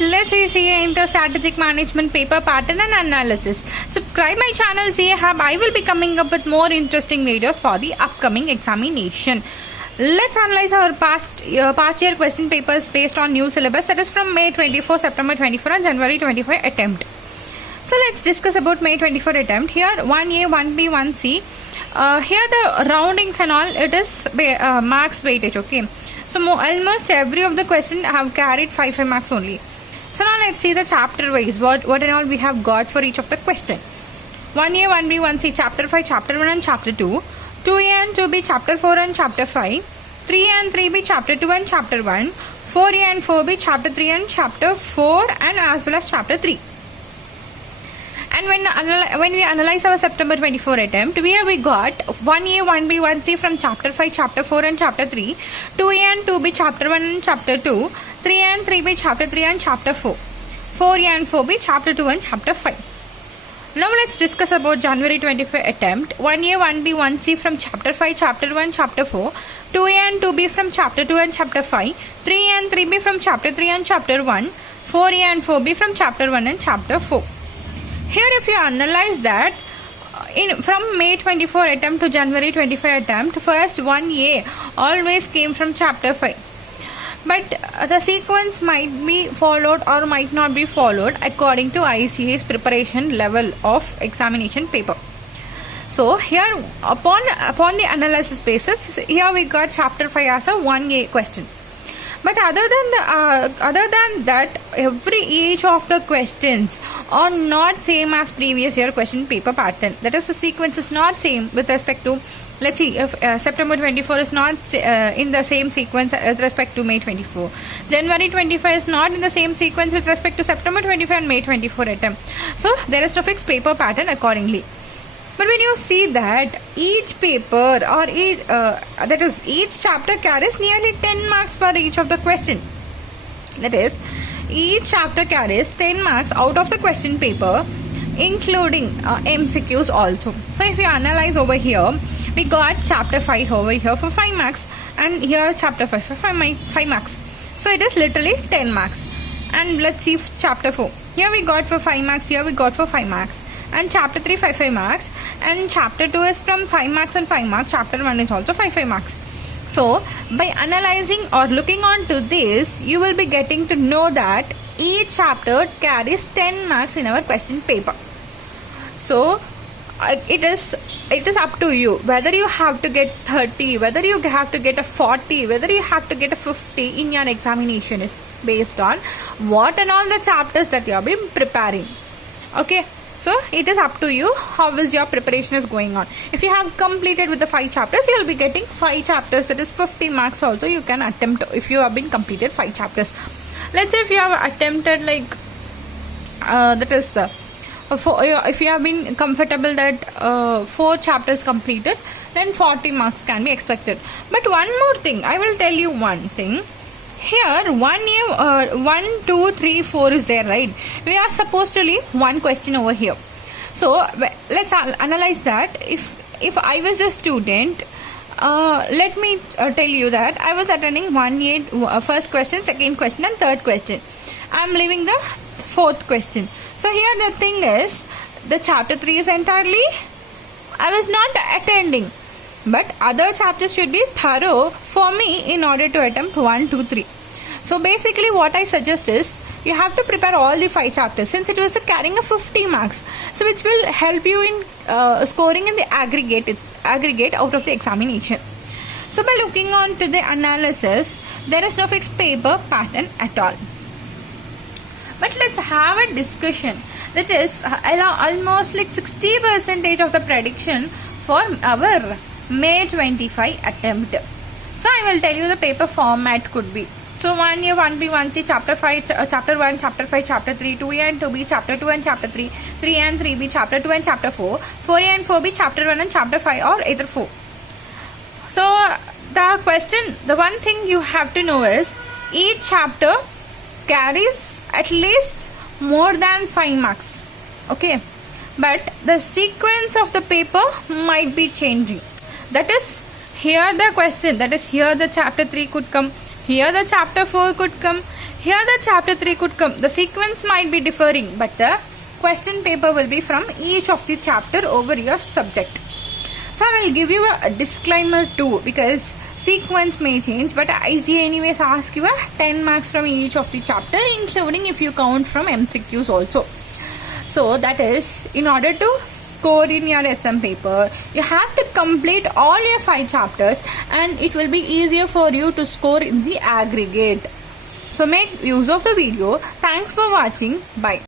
let's see CA into strategic management paper pattern and analysis. Subscribe my channel CA Hub. I will be coming up with more interesting videos for the upcoming examination. Let's analyze our past year question papers based on new syllabus, that is from May 24, September 24 and January 25 attempt. So let's discuss about May 24 attempt. Here 1A, 1B, 1C. Here the roundings and all, it is marks weightage, okay. So almost every of the question have carried 5 marks only. So now let's see the chapter wise, what and all we have got for each of the question. 1A, 1B, 1C, chapter 5, chapter 1 and chapter 2. 2A and 2B, chapter 4 and chapter 5. 3A and 3B, chapter 2 and chapter 1. 4A and 4B, chapter 3 and chapter 4 and as well as chapter 3. And when we analyze our September 24 attempt, here we got 1A, 1B, 1C from chapter 5, chapter 4 and chapter 3, 2A and 2B, chapter 1 and chapter 2, 3A and 3B, chapter 3 and chapter 4, 4A and 4B, chapter 2 and chapter 5. Now let's discuss about January 25 attempt. 1A, 1B, 1C from chapter 5, chapter 1, chapter 4, 2A and 2B from chapter 2 and chapter 5, 3A and 3B from chapter 3 and chapter 1, 4A and 4B from chapter 1 and chapter 4. Here if you analyze that, from May 24 attempt to January 25 attempt, first 1A always came from chapter 5. But the sequence might be followed or might not be followed according to ICA's preparation level of examination paper. So here upon the analysis basis, here we got chapter 5 as a 1A question. But other than that, each of the questions are not same as previous year question paper pattern. That is, the sequence is not same with respect to, let's see, if September 24 is not in the same sequence with respect to May 24. January 25 is not in the same sequence with respect to September 25 and May 24 attempt. So there is a fixed paper pattern accordingly. But when you see that each paper or each chapter carries nearly 10 marks for each of the question. That is, each chapter carries 10 marks out of the question paper, including MCQs also. So if you analyze over here, we got chapter 5 over here for 5 marks and here chapter 5 for 5 marks. So it is literally 10 marks. And let's see chapter 4. Here we got for 5 marks, here we got for 5 marks. And chapter 3 5 marks, and chapter 2 is from 5 marks and 5 marks, chapter 1 is also 5 marks. So by analyzing or looking on to this, you will be getting to know that each chapter carries 10 marks in our question paper. So it is up to you whether you have to get 30, whether you have to get a 40, whether you have to get a 50 in your examination is based on what and all the chapters that you have been preparing. Okay. So it is up to you how is your preparation is going on. If you have completed with the 5 chapters, you will be getting 5 chapters, that is 50 marks also you can attempt if you have been completed 5 chapters. Let's say if you have attempted like if you have been comfortable that 4 chapters completed, then 40 marks can be expected. But one more thing, I will tell you one thing. Here 1A, 1, 2, 3, 4 is there, right? We are supposed to leave one question over here. So let's analyze that. If I was a student, let me tell you that I was attending 1A, first question, second question and third question. I am leaving the fourth question. So here the thing is, the chapter 3 is entirely, I was not attending. But other chapters should be thorough for me in order to attempt 1, 2, 3. So basically what I suggest is, you have to prepare all the 5 chapters since it was carrying a 50 marks. So which will help you in scoring in the aggregate out of the examination. So by looking on to the analysis, there is no fixed paper pattern at all. But let's have a discussion. That is almost like 60% of the prediction for our May 25 attempt. So I will tell you the paper format could be. So 1A, 1B, 1C, chapter 5, chapter 1, chapter 5, chapter 3, 2A and 2B, chapter 2 and chapter 3, 3A and 3B, chapter 2 and chapter 4, 4A and 4B, chapter 1 and chapter 5 or either 4. So the one thing you have to know is, each chapter carries at least more than 5 marks. Okay. But the sequence of the paper might be changing. That is, here the question, that is here the chapter 3 could come, here the chapter 4 could come, Here the chapter 3 could come. The sequence might be differing, but the question paper will be from each of the chapter over your subject. So I will give you a disclaimer too, because sequence may change, but IGA anyways ask you a 10 marks from each of the chapter, including if you count from MCQs also. So that is, in order to score in your SM paper, you have to complete all your 5 chapters, and it will be easier for you to score in the aggregate. So make use of the video. Thanks for watching. Bye.